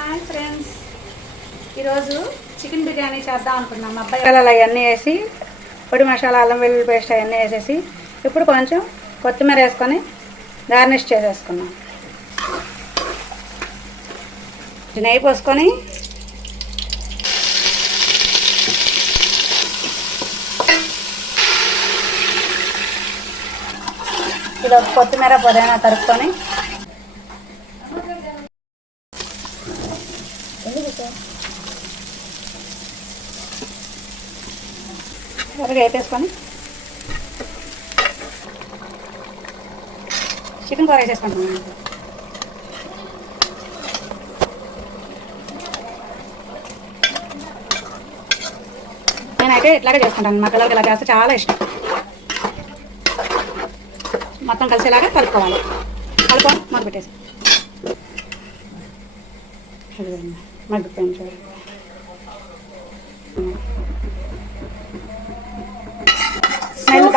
Hi friends ఈరోజు chicken biryani చేద్దాం అనుకున్నాం. మా అబ్బాయి అవన్నీ వేసి పొడి మసాలా అల్లం వెల్లుల్లి పేస్ట్ అవన్నీ వేసేసి ఇప్పుడు కొంచెం కొత్తిమీర వేసుకొని గార్నిష్ చేసేసుకున్నాం. నెయ్యి పోసుకొని ఇలా కొత్తిమీర పొదైనా తరుపుకొని కొద్దిగా వేపేసుకొని చికెన్ కూర వేసేసుకుంటున్నాను నేనైతే ఇట్లాగే చేసుకుంటాను మా పిల్లలకి ఇలా చేస్తే చాలా ఇష్టం. మొత్తం కలిసేలాగా కలుపుకోవాలి. కలుపుకొని మొదలు పెట్టేసి. మగ్గిపోయింది చూడండి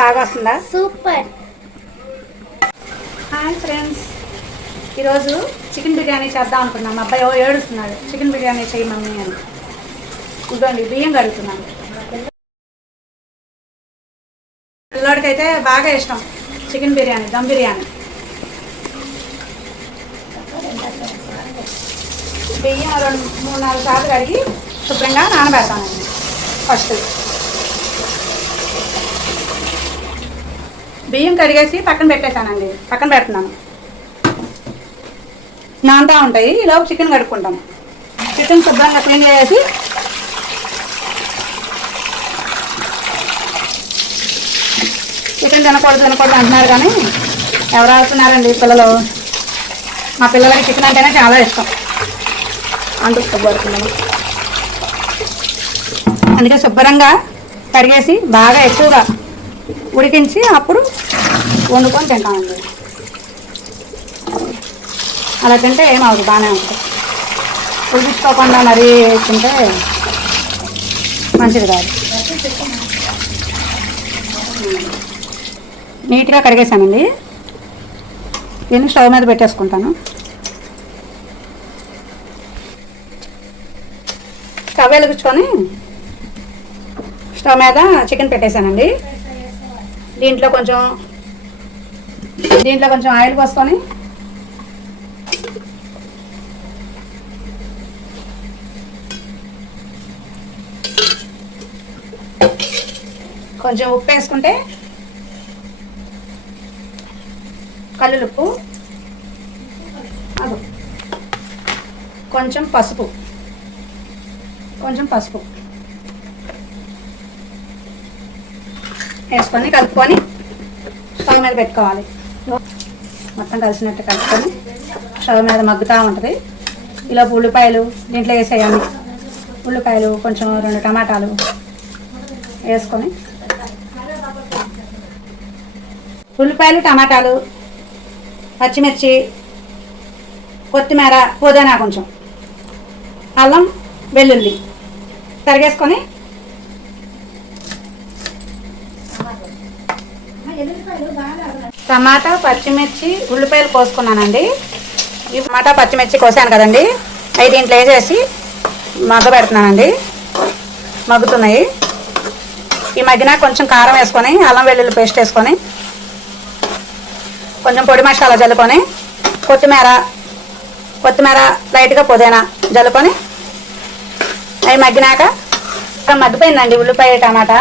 బాగా వస్తుందా? సూపర్. Hi friends. ఈరోజు చికెన్ బిర్యానీ చేద్దాం అనుకున్నాం. మా అబ్బాయి ఓ ఏడుస్తున్నాడు. చికెన్ బిర్యానీ చేయి మమ్మీ అని. ఇదిగోండి బియ్యం కడుగుతున్నాను. పిల్లోడికైతే బాగా ఇష్టం చికెన్ బిర్యానీ దమ్ బిర్యానీ. బియ్యం రెండు మూడు నాలుగు సార్లు కడిగి శుభ్రంగా నానబెడతానండి. ఫస్ట్ బియ్యం కడిగేసి పక్కన పెట్టేశానండి. పక్కన పెడుతున్నాను. నాంతా ఉంటాయి. ఇలా చికెన్ కడుక్కుంటాం. చికెన్ శుభ్రంగా క్లీన్ చేసి చికెన్ తినకూడదు తినకూడదు అంటున్నారు కానీ ఎవరు ఆడుతున్నారండి పిల్లలు? మా పిల్లలకి చికెన్ అంటేనే చాలా ఇష్టం. అంటూ పడుతున్నాము అందుకే శుభ్రంగా కడిగేసి బాగా ఎక్కువగా ఉడికించి అప్పుడు వండుకొని తింటామండి. అలా తింటే ఏమవుతుంది బాగానే ఉంటుంది. ఉడికించుకోకుండా మరీ తింటే మంచిది కాదు. నీట్గా కడిగేసానండి. దీన్ని స్టవ్ మీద పెట్టేసుకుంటాను. స్టవ్ వెలిగించుకొని స్టవ్ మీద చికెన్ పెట్టేశానండి దీంట్లో కొంచెం దీంట్లో కొంచెం ఆయిల్ పోసుకొని. కొంచెం ఉప్పు వేసుకుంటే కల్లులుప్పు. అదు. కొంచెం పసుపు. కొంచెం పసుపు. వేసుకొని కలుపుకొని స్టవ్ మీద పెట్టుకోవాలి. మొత్తం కలిసినట్టు కలుపుకొని స్టవ్ మీద మగ్గుతూ ఉంటుంది. ఇలా ఉల్లిపాయలు దీంట్లో వేసేయాలి. ఉల్లిపాయలు కొంచెం రెండు టమాటాలు వేసుకొని. ఉల్లిపాయలు టమాటాలు పచ్చిమిర్చి కొత్తిమీర పుదీనా కొంచెం అల్లం వెల్లుల్లి తరిగేసుకొని టమాటా పచ్చిమిర్చి ఉల్లిపాయలు కోసుకున్నానండి. ఈ టమాటా పచ్చిమిర్చి కోసాను కదండి. అవి దీంట్లో వేసేసి మగ్గ పెడుతున్నానండి. మగ్గుతున్నాయి. ఈ మధ్యన కొంచెం కారం వేసుకొని అల్లం వెల్లుల్లి పేస్ట్ వేసుకొని కొంచెం పొడి మసాలా జల్లుకొని కొత్తిమీర కొత్తిమీర లైట్గా పుదీనా జల్లుకొని అవి మగ్గినాక మగ్గిపోయిందండి ఉల్లిపాయ టమాటా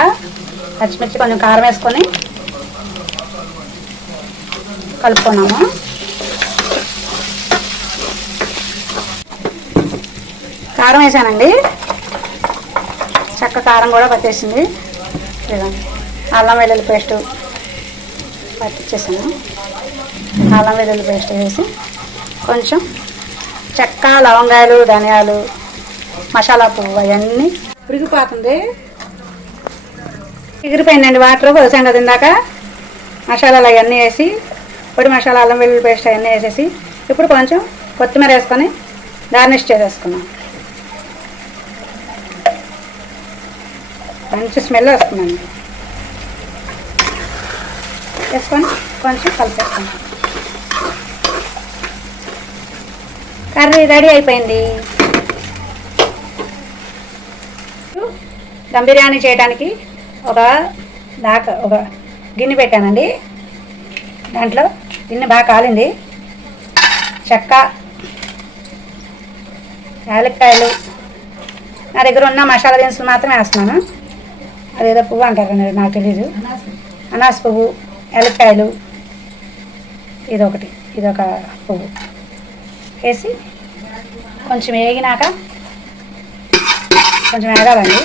పచ్చిమిర్చి కొంచెం కారం వేసుకొని. కలుపుకున్నాము. కారం వేసానండి. చక్క కారం కూడా పట్టేసింది. అల్లం వెల్లుల్లి పేస్ట్ పట్టించేసాను అల్లం వెల్లుల్లి పేస్ట్ వేసి కొంచెం చెక్క లవంగాయలు ధనియాలు మసాలా పువ్వు అవన్నీ ఉడికిపోతుంది. ఎగిరిపోయిందండి వాటర్. పోసాం కదా ఇందాక. మసాలాలు అవన్నీ వేసి పొడి మసాలా అల్లం వెల్లుల్లి పేస్ట్ అవన్నీ వేసేసి ఇప్పుడు కొంచెం కొత్తిమీర వేసుకొని గార్నిష్ చేసేసుకున్నాం మంచి స్మెల్ వస్తుందండి. వేసుకొని కొంచెం కలిపేసుకున్నాం కర్రీ రెడీ అయిపోయింది. దమ్ బిర్యానీ చేయడానికి ఒక దాకా ఒక గిన్నె పెట్టానండి. దాంట్లో దీన్ని బాగా కాలింది. చెక్క యాలక్కాయలు నా దగ్గర ఉన్న మసాలా దినుసులు మాత్రమే వేస్తున్నాను. అదేదో పువ్వు అంటారండి నాకు తెలీదు. అనాస పువ్వు యాలక్కాయలు ఇదొకటి ఇదొక ఇది ఒక పువ్వు. వేసి కొంచెం వేగినాక కొంచెం వేగాలండి.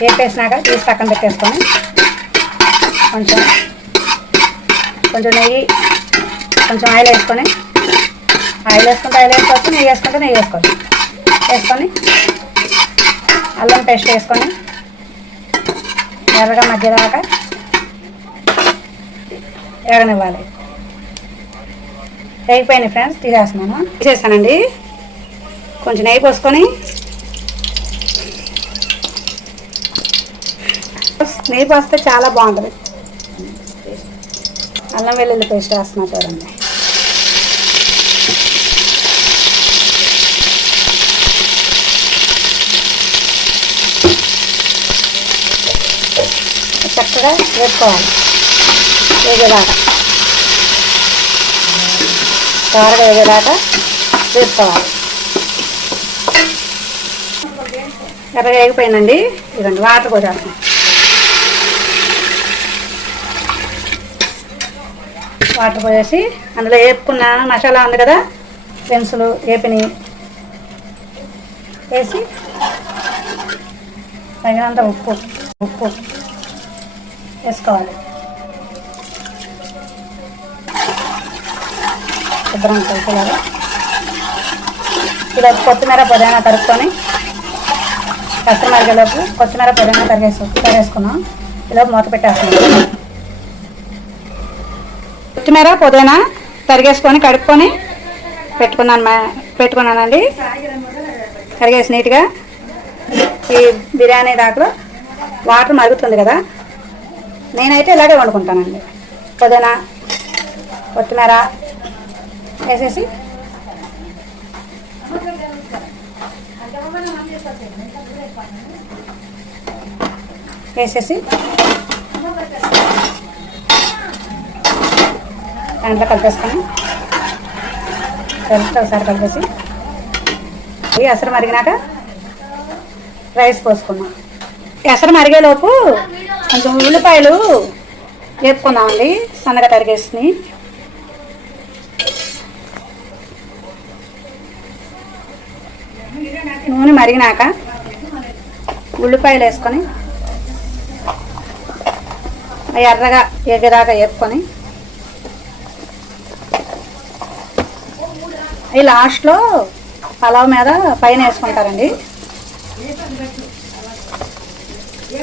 వేపేసినాక తీసి పక్కన పెట్టేసుకొని కొంచెం కొంచెం నెయ్యి కొంచెం ఆయిల్ వేసుకొని ఆయిల్ వేసుకుంటే ఆయిల్ వేసుకోవచ్చు నెయ్యి వేసుకుంటే నెయ్యి వేసుకోవచ్చు. వేసుకొని అల్లం పేస్ట్ వేసుకొని ఎర్రగా మధ్య దాకా ఎరగనివ్వాలి వేగిపోయినాయి ఫ్రెండ్స్ తీసేస్తున్నాను. తీసేసానండి కొంచెం నెయ్యి పోసుకొని నెయ్యి పోస్తే చాలా బాగుంటుంది. అల్లం వెల్లుల్లి పేస్ట్ వేస్తున్నా చూడండి. చక్కగా వేసుకోవాలి వేగేదాకా. కారగా వేగేదాకా వేసుకోవాలి ఎర్రగా వేగిపోయిందండి. ఇదండి వాటర్ పోసేస్తాం వాటర్ పోసేసి అందులో వేపుకున్న మసాలా ఉంది కదా పెన్సులు వేపిని వేసి తగినంత ఉప్పు ఉప్పు వేసుకోవాలి. శుభ్రం కలిసేలాగా. ఇలా కొత్తిమీర పుదీనా తరుక్కొని కస్టమర్గలోపు కొత్తిమీర పొదైనా తరిగేసు తరిగేసుకున్నాం. ఇలా మూత పెట్టేస్తున్నాం. కొత్తిమీర పుదీనా తరిగేసుకొని కడుక్కొని పెట్టుకున్నాను పెట్టుకున్నానండి. కరిగేసి నీట్గా ఈ బిర్యానీ దాంట్లో వాటర్ మరుగుతుంది కదా. నేనైతే ఇలాగే వండుకుంటానండి. పుదీనా కొత్తిమీర వేసేసి వేసేసి దాంట్లో కలిపేసుకొని కలిపి ఒకసారి కలిపేసి ఇవి ఎసరు మరిగినాక రైస్ పోసుకున్నాం ఎసరు మరిగేలోపు కొంచెం ఉల్లిపాయలు వేపుకున్నామండి సన్నగా తరిగేసి నూనె మరిగినాక ఉల్లిపాయలు వేసుకొని ఎర్రగా ఎగిరాగా వేపుకొని ఈ లాస్ట్లో పలావ్ మీద పైన వేసుకుంటారండి.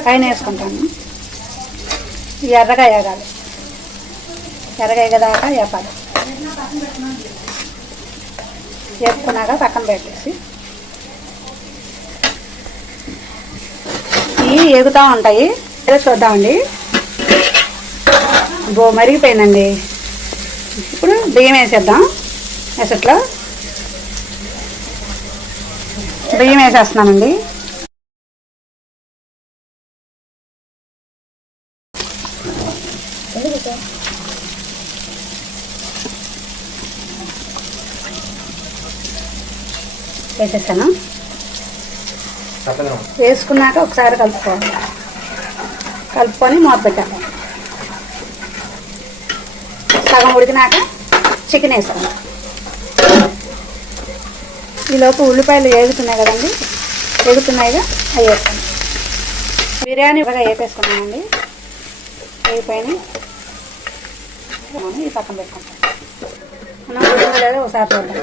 పైన వేసుకుంటాను ఎర్రగా వేగాలి ఎర్రగా ఎగదాకా వేపాలి. వేపుకున్నాక పక్కన పెట్టేసి. ఇవి ఎగుతూ ఉంటాయి. ఏదో చూద్దామండి. బో మరిగిపోయిందండి. ఇప్పుడు బియ్యం వేసేద్దాం. ఎసట్లో బియ్యం వేసేస్తున్నానండి. వేసేసాను? వేసుకున్నాక ఒకసారి కలుపుకోవాలి కలుపుకొని మూత పెట్టాలి సగం ఉడికినాక చికెన్ వేసాను ఈలోపు ఉల్లిపాయలు వేగుతున్నాయి కదండి. వేగుతున్నాయిగా అవి వేస్తాను బిర్యానీ బాగా వేపేసుకున్నామండి వేగిపోయినాయి. ఈ పక్కన పెట్టుకుంటాం. మనం ఉడికిందో ఒకసారి చూద్దాం.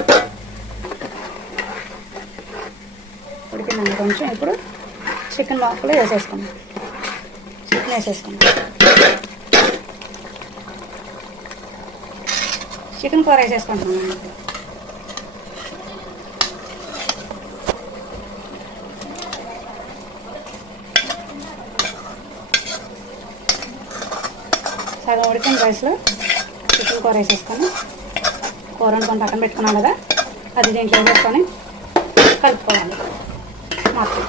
ఉడికిందండి కొంచెం. ఇప్పుడు చికెన్ లోపల వేసేసుకున్నాం చికెన్ వేసేసుకున్నాం చికెన్ కూర వేసేసుకుంటున్నాం సగం ఉడికిన రైస్లో. చికెన్ కూర వేసేసుకొని కూర వండుకొని పక్కన పెట్టుకున్నాం కదా అది దీంట్లో వేసుకొని కలుపుకోవాలి. మొత్తం.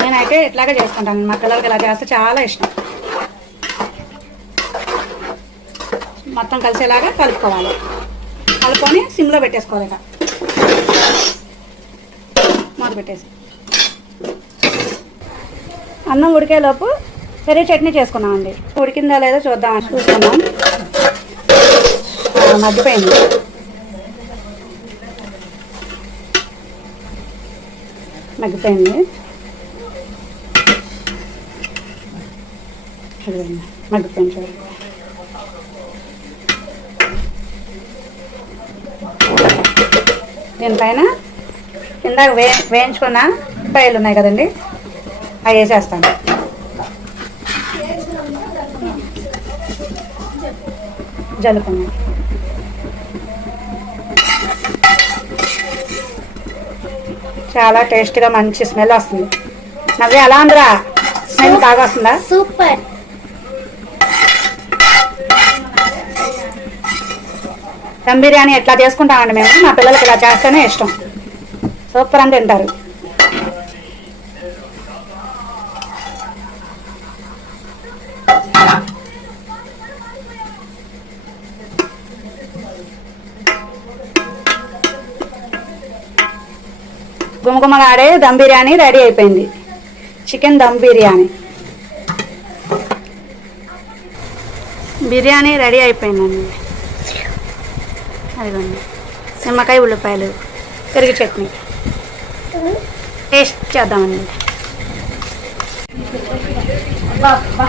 నేనైతే ఇట్లాగే చేసుకుంటాను. మా పిల్లలకి ఇలా చేస్తే చాలా ఇష్టం. మొత్తం కలిసేలాగా కలుపుకోవాలి. కలుపుకొని సిమ్లో పెట్టేసుకోవాలి ఇక. మూత పెట్టేసి. అన్నం ఉడికేలోపు పెరుగు చట్నీ చేసుకున్నామండి. ఉడికిందా లేదో చూద్దాం చూసుకున్నాం ఆ, మగ్గిపోయింది. మగ్గిపోయింది. చూడండి మగ్గిపోయింది చూడండి. దీనిపైన ఇందాక వే వేయించుకున్న పైలు ఉన్నాయి కదండి అవి వేసేస్తాను. జలుపున్నాను చాలా టేస్ట్గా మంచి స్మెల్ వస్తుంది. నవ్వి ఎలా ఉందిరా స్మెల్ బాగా వస్తుందా? సూపర్. దమ్ బిర్యానీ ఎట్లా చేసుకుంటామండి మేము? మా పిల్లలకి ఇలా చేస్తేనే ఇష్టం. సూపర్ అని తింటారు. గుమగుమలాడే దమ్ బిర్యానీ రెడీ అయిపోయింది చికెన్ దమ్ బిర్యానీ బిర్యానీ రెడీ అయిపోయిందండి అదిగోండి నిమ్మకాయ ఉల్లిపాయలు పెరుగు చట్నీ టేస్ట్ చేద్దామండి బా బా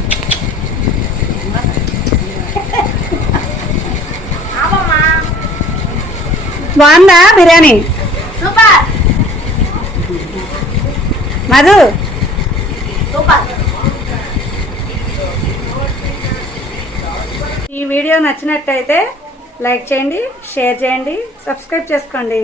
బాగుందా బిర్యానీ? సూపర్. మధు? సూపర్. ఈ వీడియో నచ్చినట్టయితే లైక్ చేయండి షేర్ చేయండి సబ్స్క్రైబ్ చేసుకోండి.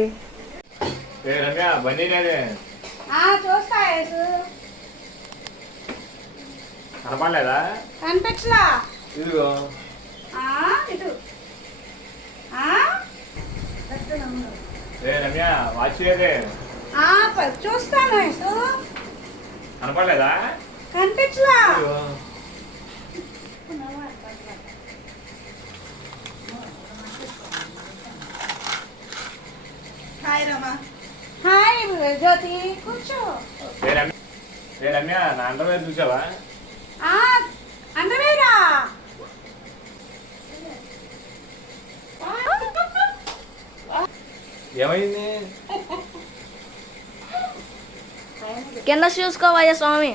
కనపడలేదా? కనిపించలా. చూస్తాను. కనపడలేదా? కనిపించలా. హాయ్ జ్యోతి. కూర్చో. ఏ రమ్య ఏ రమ్య నా అండర్వేర్ చూసావా? ఏమైంది? కింద చూసుకోవయ్యా స్వామి.